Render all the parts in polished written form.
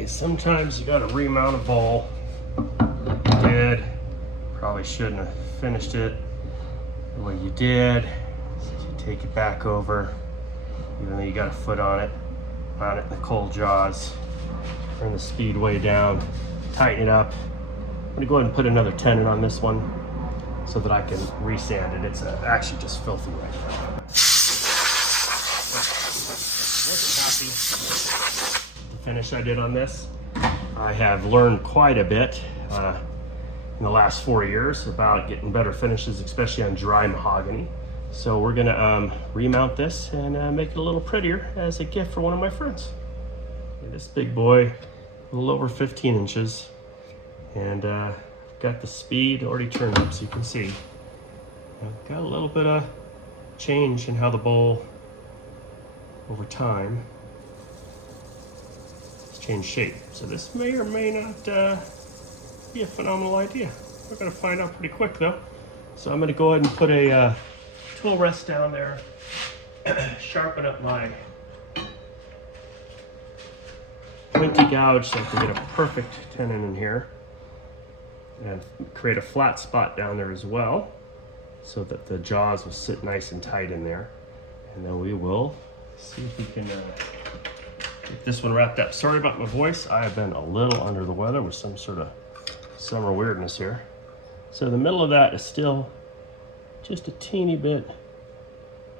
Okay, sometimes you gotta remount a bowl. Did. Probably shouldn't have finished it the way you did. So you take it back over, even though you got a foot on it in the cold jaws. Turn the speed way down, tighten it up. I'm gonna go ahead and put another tenon on this one so that I can resand it. It's actually just filthy right now. Wasn't happy with the finish I did on this. I have learned quite a bit in the last 4 years about getting better finishes, especially on dry mahogany. So we're gonna remount this and make it a little prettier as a gift for one of my friends. Okay, this big boy, a little over 15 inches, and got the speed already turned up so you can see. I've got a little bit of change in how the bowl over time has changed shape. So this may or may not be a phenomenal idea. We're gonna find out pretty quick though. So I'm gonna go ahead and put a tool rest down there, sharpen up my pointy gouge so I can get a perfect tenon in here, and create a flat spot down there as well so that the jaws will sit nice and tight in there. And then we will see if we can get this one wrapped up. Sorry about my voice. I have been a little under the weather with some sort of summer weirdness here. So the middle of that is still just a teeny bit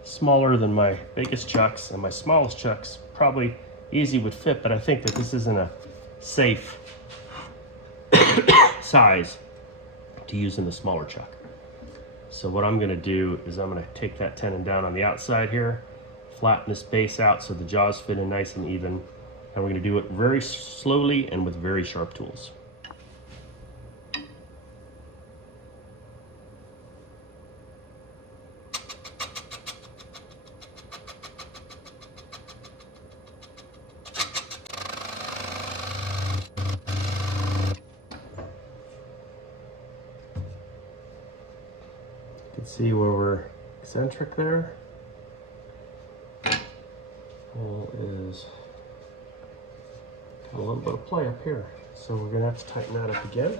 smaller than my biggest chucks, and my smallest chucks probably easy would fit, but I think that this isn't a safe size to use in the smaller chuck. So what I'm gonna do is I'm gonna take that tenon down on the outside here, flatten this base out so the jaws fit in nice and even, and we're gonna do it very slowly and with very sharp tools. You can see where we're eccentric there. Well, is got a little bit of play up here, so we're gonna have to tighten that up again.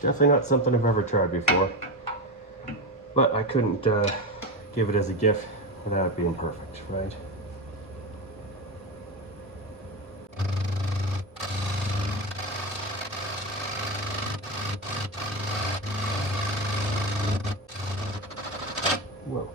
Definitely not something I've ever tried before, but I couldn't give it as a gift without it being perfect, right? Whoa.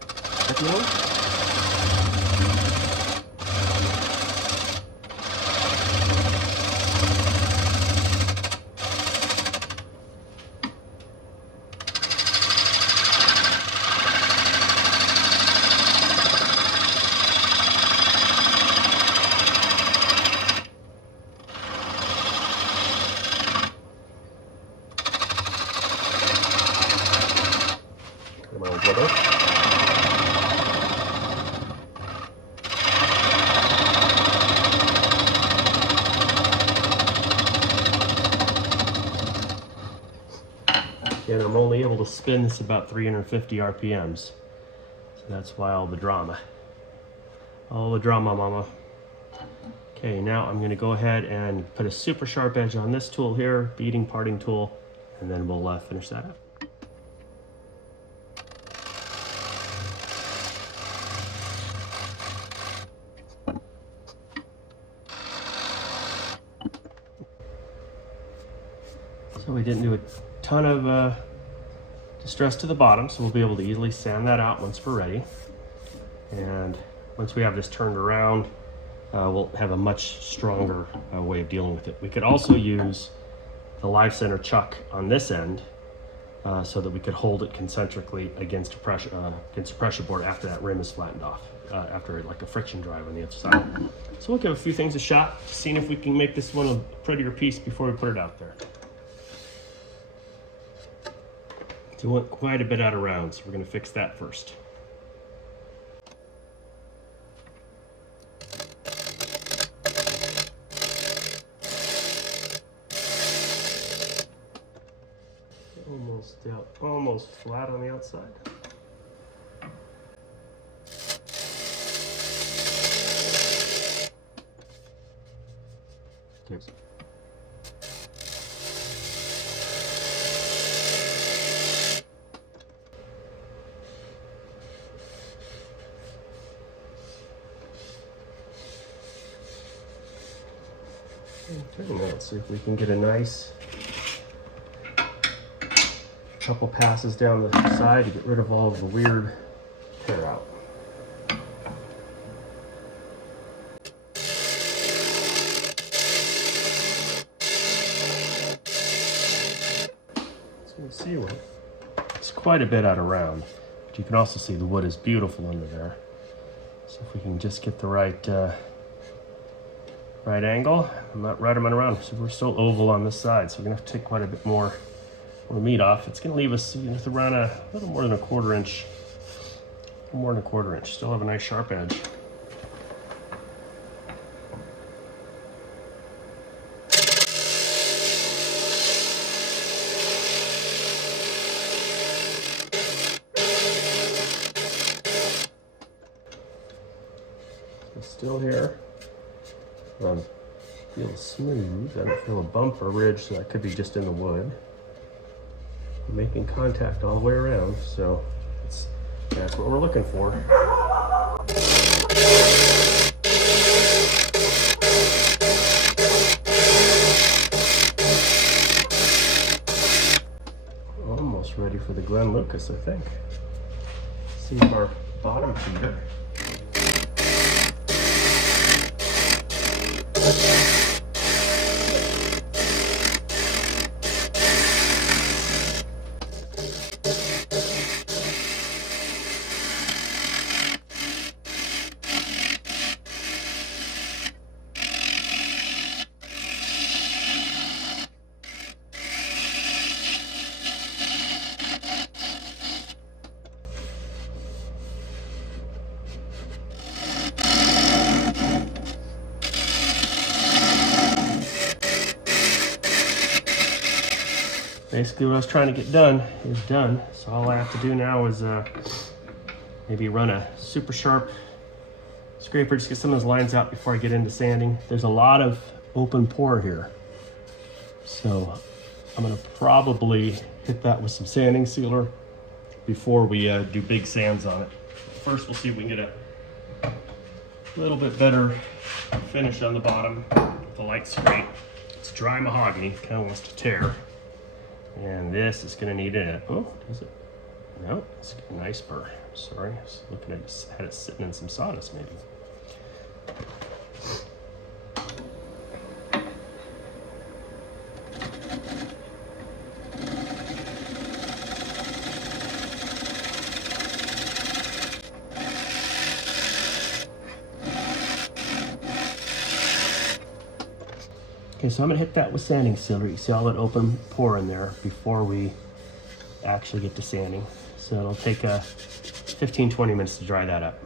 Come on, brother. And I'm only able to spin this about 350 RPMs. So that's why all the drama. All the drama, mama. Okay, now I'm gonna go ahead and put a super sharp edge on this tool here, beading parting tool, and then we'll finish that up. So we didn't do a ton of distress to the bottom, so we'll be able to easily sand that out once we're ready. And once we have this turned around, we'll have a much stronger way of dealing with it. We could also use the live center chuck on this end so that we could hold it concentrically against a pressure board after that rim is flattened off, after like a friction drive on the other side. So we'll give a few things a shot, seeing if we can make this one a prettier piece before we put it out there. So we went quite a bit out of rounds. We're going to fix that first. Almost flat on the outside. Okay, now let's see if we can get a nice couple passes down the side to get rid of all of the weird tear out. So you see what it's quite a bit out of round, but you can also see the wood is beautiful under there. So if we can just get the right right angle, I'm not right them around. So we're still oval on this side, so we're gonna have to take quite a bit more meat off. It's gonna leave us with around a little more than a quarter inch. More than a quarter inch. Still have a nice sharp edge. So still here. Feels smooth. I don't feel a bump or ridge, so that could be just in the wood. I'm making contact all the way around, so that's what we're looking for. Almost ready for the Glen Lucas, I think. See our bottom feeder. Basically what I was trying to get done is done. So all I have to do now is maybe run a super sharp scraper, just get some of those lines out before I get into sanding. There's a lot of open pore here. So I'm gonna probably hit that with some sanding sealer before we do big sands on it. First we'll see if we can get a little bit better finish on the bottom with a light scrape. It's dry mahogany, kind of wants to tear. And this is going to need it. Oh, is it? No, it's a nice burr. Sorry, I was looking at it, had it sitting in some sawdust maybe. Okay, so I'm gonna hit that with sanding sealer. You see all that open pore in there before we actually get to sanding. So it'll take 15-20 minutes to dry that up.